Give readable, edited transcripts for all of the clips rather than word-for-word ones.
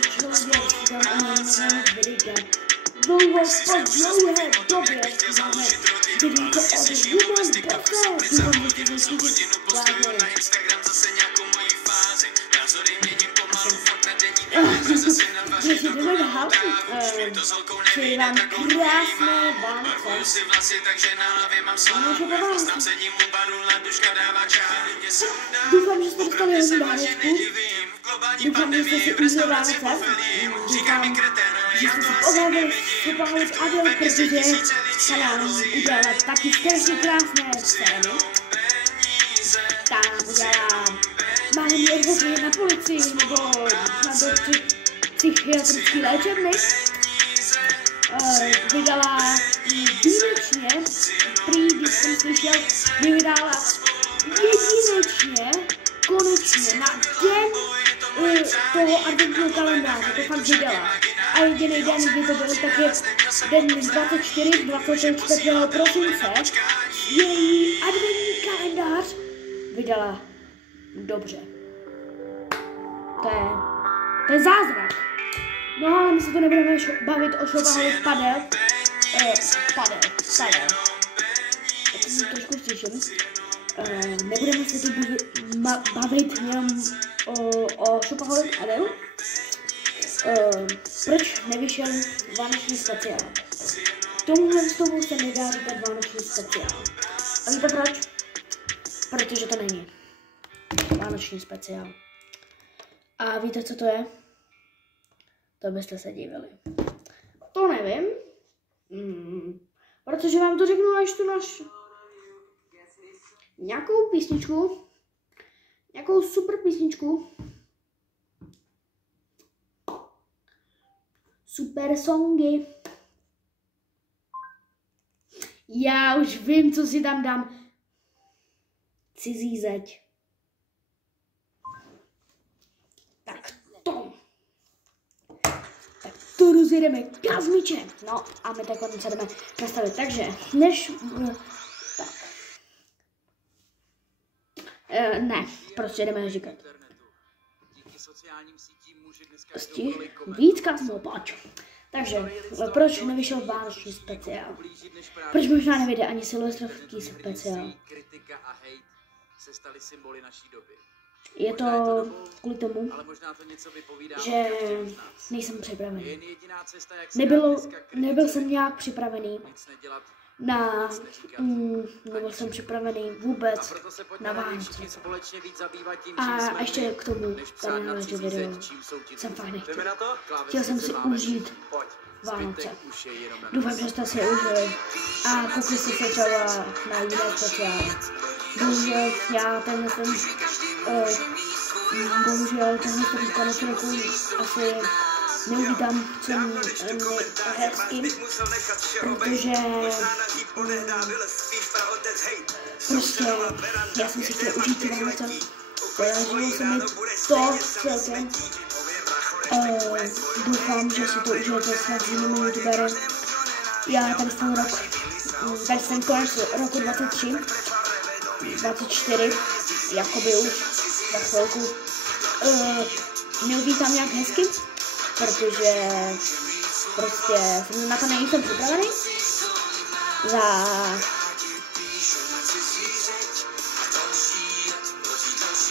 člověk si dám nového videa. Dlouho po dlouhé době máme vidíko od Human Boss. Doufám, že jste si zvládli. Když jdeme dál, přeji vám krásné Vánoce. Ano, že po Vánoce. Doufám, že jste dostali hodně dárečků. Doufám, že jste si užili Vánoce. Doufám, že jste si pobavili s Adel, protože ta nám udělala taky strašně krásné scény. Ta nám udělala máme odhodně na policii nebo na psychiatrický léčebny. Vydala výjimečně, prý, když jsem slyšel, vydala jedinečně, konečně, na den toho adventního kalendáře, to fakt vydala. A jediný den, kdy to byl, tak je den 24. prosince, její adventní kalendář vydala dobře. To je zázrak. No ale my se to nebudeme bavit o šoubaholu padel. Tak jsem trošku slyším. Nebudeme se tu bavit jenom o šoubaholu padel. Proč nevyšel vánoční speciál? Tomuhle z toho se nedá říkat vánoční speciál. A víte proč? Protože to není vánoční speciál. A víte, co to je? To byste se divili. To nevím. Protože vám to řeknu až tu naš nějakou písničku. Nějakou super písničku. Super songy. Já už vím, co si tam dám. Cizí zeď. Tak to rozjedeme kazmičem. No a my takhle se jdeme nastavit. Takže než... tak. Ne, prostě jdeme říkat. Víc kazmo, pojď. Takže, proč nevyšel vánoční speciál? Proč možná nevyjde ani silvestrovský speciál? Je to kvůli tomu, že nejsem připravený. Nebyl jsem nějak připravený nebyl jsem připravený vůbec na Vánoce. A ještě k tomu tady naleží video. Jsem fakt nechtěl. Chtěl jsem si užít Vánoce. Doufám, že jste si užili. A koukli jste se třeba na jiné speciály. Bohužel já tenhle konec roku asi neuvítám co hezky, protože prostě já jsem si chtěl užít ty Vánoce. Podařilo se mi to celkem. Doufám, že si to užijete snad s jinými youtubery. Já tady jsem konec roku 23. 24, jakoby už za chvilku neuvítám nějak hezky, protože prostě na to nejsem připravený. Za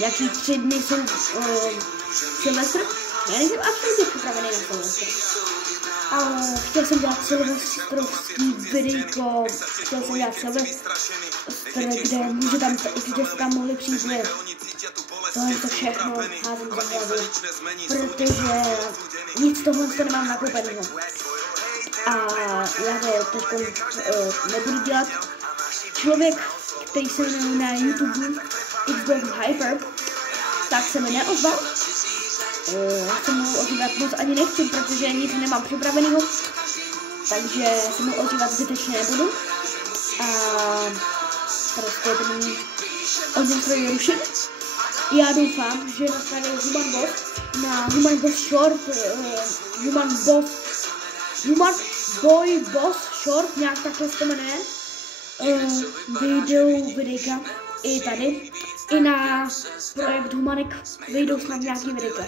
jaký 3 dny jsou Silvestr? Já nejsem absolutně připravený na Silvestr. Ale chtěl jsem dělat silvestrovský videjko, chtěl jsem dělat Silvestr, kde může tam, kde se tam mohli přijít vy. Tohle to všechno házím za hlavy, protože nic tohle to nemám nakoupeného. A já to teď nebudu dělat. Člověk, který se jmenuje na YouTube Xbox Hyper, tak se mi neozval. Já se mu ozývat moc ani nechci, protože nic nemám připraveného, takže se mu ozývat zbytečně nebudu. A prostě ten odněstroj rušit. Já doufám, že nastane Human Boss Short, Human Boy Boss Short, nějak takhle se to jmenuje, videjka i tady. i na projekt Humanik vyjdou snad nějaký videa.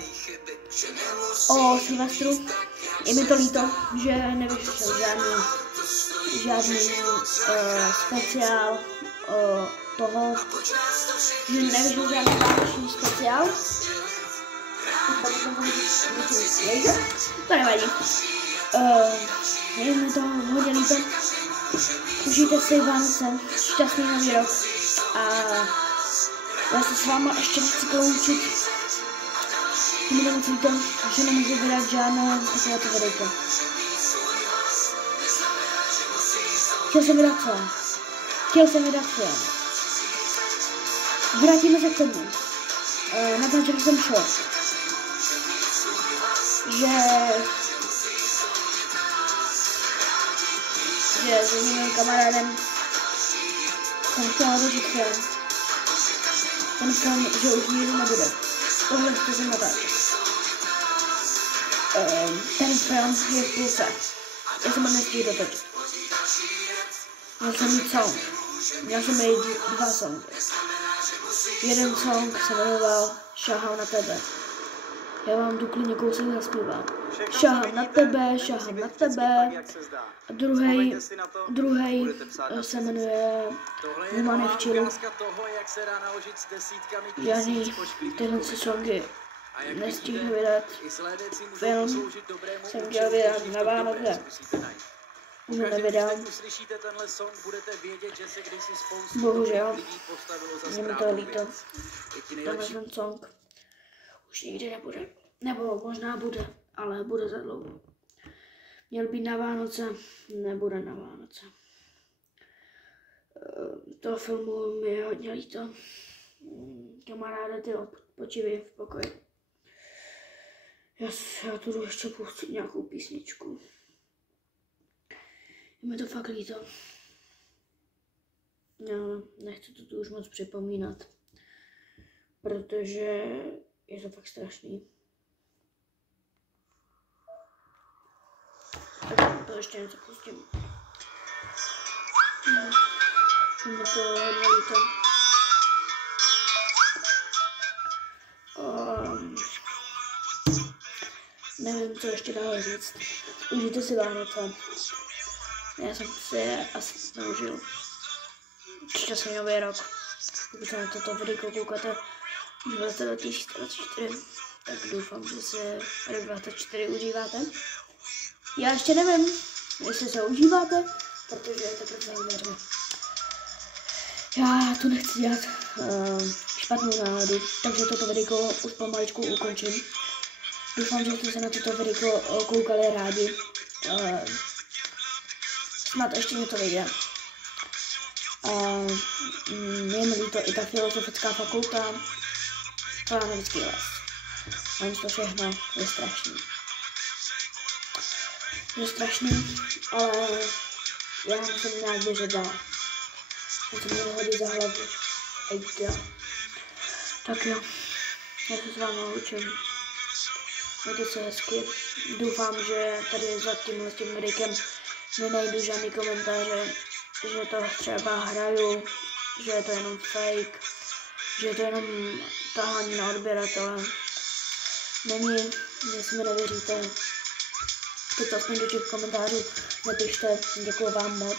O Silvestru je mi to líto, že nevyšel žádný speciál toho, že nevyšel žádný vánoční speciál. To nevadí. Je mi to hodně líto. Užijte si Vánoce, šťastný nový rok a já se s váma ještě nechci kloučit. Mi to moc líto, že nemůžu vydat žádné takovéto videjko. Chtěl jsem vydat film. Vrátíme se k tomu. Natáčel jsem short, že s mým kamarádem jsem chtěl natočit film. Ten film, že už nikdy nebude. Tohle chci se natáčet. Ten film je v půlce. Já jsem ho nestihl dotočit. Měl jsem mít song. Měl jsem mít 2 songy. Jeden song se jmenoval Šahám na tebe. Já vám tu klidně kousek zaspívám. Šahám na tebe, šahám na tebe. A druhý se jmenuje Humanik v chillu. Žádný tyhle songy nestihnu vydat. Film jsem chtěl vydat na Vánoce. Už ho nevydám. Bohužel. Je mi to líto. Tenhle ten song už nikdy nebude. Nebo možná bude, ale bude za dlouho. Měl být na Vánoce, nebude na Vánoce. Toho filmu mi je hodně líto. Kamaráde, ty odpočívej v pokoji. Já tu jdu ještě pustit nějakou písničku. Je mi to fakt líto. No, nechci to tu už moc připomínat. Protože je to fakt strašný. Tak to ještě něco pustím. Je mi to hodně líto. Nevím, co ještě dál říct. Užijte si Vánoce. Já jsem si je asi neužil. Šťastný nový rok. Pokud se na toto videjko koukáte už v roce 2024, tak doufám, že se rok 2024 užíváte. Já ještě nevím, jestli se užíváte, protože je to prostě neuvěříme. Já tu nechci dělat špatnou náladu, takže toto videjko už pomaličku ukončím. Doufám, že jste se na toto videjko koukali rádi. Snad ještě něco vyjde. Je mi líto i ta filozofická fakulta. To máme vždycky les. A to všechno je strašný. Je strašný, ale já musím nějak běžet dál. Musím mě hodit za hlavu. Tak jo, já se s vámi loučím. Mějte se hezky. Doufám, že tady za tím videjkem nenajdu žádný komentáře, že to třeba hraju, že je to jenom fake, že je to jenom tahání na odběratele. Není, jestli mi nevěříte, to aspoň do těch komentářů napište, děkuji vám moc.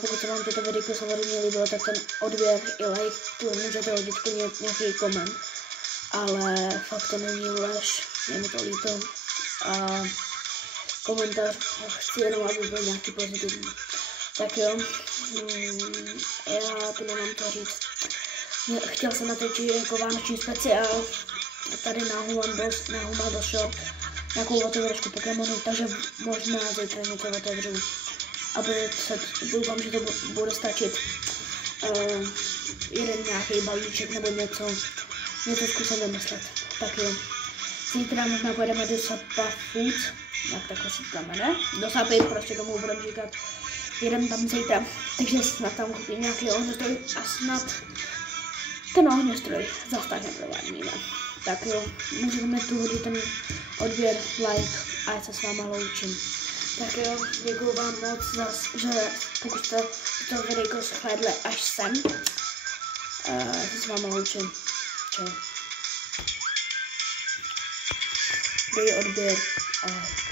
Pokud se vám toto videjko samozřejmě líbilo, tak ten odběr i like, tu můžete hodit nějaký koment. Ale fakt to není lež, je mi to líto. A komentář chci jenom, aby byl nějaký pozitivní. Tak jo, já tu nemám to říct. Chtěl jsem natočit jako vánoční speciál tady na Human Shop, nějakou otevřečku Pokémonu, takže možná zítra něco otevřu. Aby se, doufám, že to bude stačit. Jeden nějaký balíček nebo něco zkusím vymyslet. Tak jo, zítra možná pojedeme do Sapa Foods, jak takhle si tam jmenuje, do Sapy, prostě tomu budeme říkat, jedeme tam zítra, takže snad tam koupím nějaký ohňostroj a snad ten ohňostroj zase tak neprovádníme. Tak jo, můžeme tu hodit ten odběr, like a já se s váma loučím. Tak jo, děkuju vám moc, že pokud jste to videjko shlédli až sem, Já se s váma loučím. Čau. Dej odběr. Ahoj.